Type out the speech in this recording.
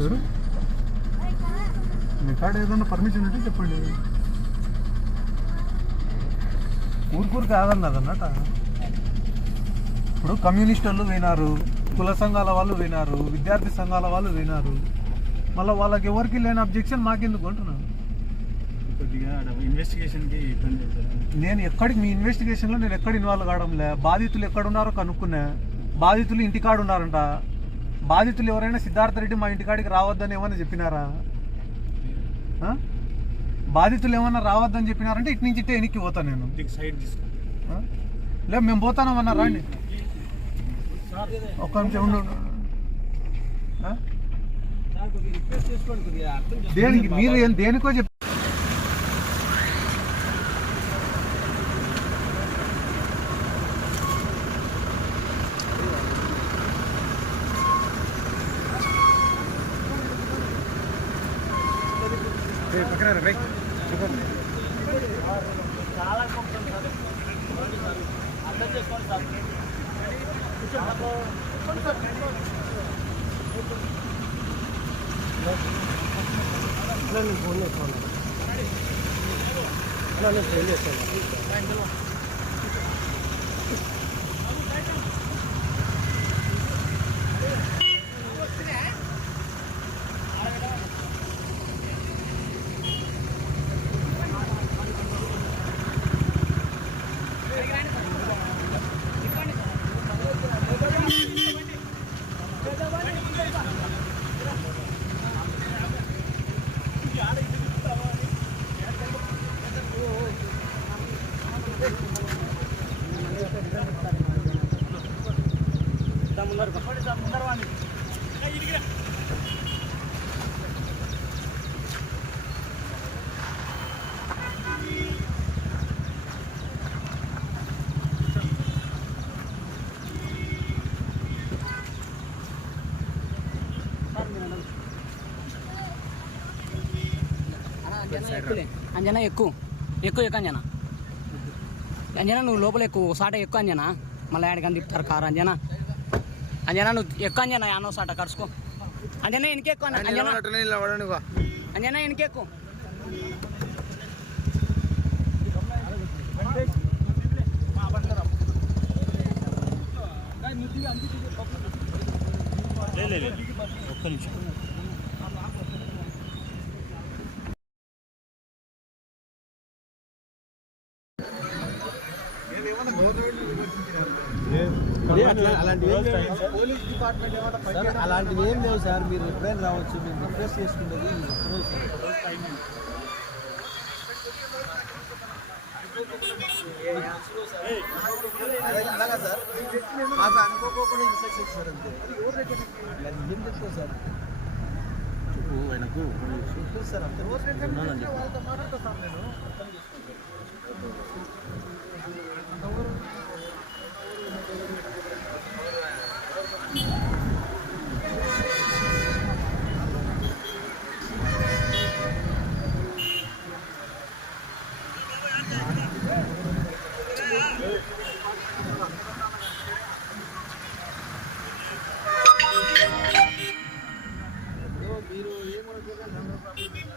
ఎవరు మీ కాడ ఏదన్నా పర్మిషన్ ఉంటే చెప్పండి. ఊరుకూరు కాదన్నదన్నట. ఇప్పుడు కమ్యూనిస్ట్ వాళ్ళు వినారు, కుల సంఘాల వాళ్ళు వినారు, విద్యార్థి సంఘాల వాళ్ళు వినారు. మళ్ళీ వాళ్ళకి ఎవరికి లేని అబ్జెక్షన్ మాకెందుకు అంటున్నాను. నేను ఎక్కడికి మీ ఇన్వెస్టిగేషన్లో నేను ఎక్కడ ఇన్వాల్వ్ కావడంలే. బాధితులు ఎక్కడున్నారో కనుక్కున్నా. బాధితులు ఇంటికాడు ఉన్నారంట. బాధితులు ఎవరైనా సిద్ధార్థ రెడ్డి మా ఇంటికాడికి రావద్దని ఏమన్నా చెప్పినారా? బాధితులు ఏమన్నా రావద్దని చెప్పినారంటే ఇటు నుంచి ఇట్టే వెనక్కి పోతాను నేను. లేదు మేము పోతానమన్నా రాండి. ఒక్క నిమిషం ఉండు. దేనికి మీరు దేనికో చెప్పి పక్కన బైక్ చెప్పండి. చాలా అర్థం చేసుకోండి సార్. నేను ఫోన్ చేస్తాను. నేను ఫోన్ చేస్తాను. అంజనా ఎక్కువ ఎక్కువ ఎక్కువ అంజనా. అంజనా నువ్వు లోపల ఎక్కువ సాట ఎక్కువ అంజనా. మళ్ళీ ఆడికని తిప్పుతారు కారు. అంజనా అంజనా నువ్వు ఎక్కువ అంజనా. యానో సాట కరుసుకో. అంజనా వెనక ఎక్కువ. అంజనా వెనక ఎక్కువ. ఒక్క నిమిషం. అలాంటివి ఏం లేవు సార్. మీరు ఎప్పుడైనా రావచ్చు. మీరు రిక్వెస్ట్ చేసుకునేది అలాగా సార్. మాకు అనుకోకుండా ఇన్స్ట్రక్షన్ సార్. అంతే ఏం చెప్తారు సార్. ఆయనకు సార్ అంతే వాళ్ళతో మాట్లాడతా సార్. నేను మీరు ఏమనుకుంటున్నారు?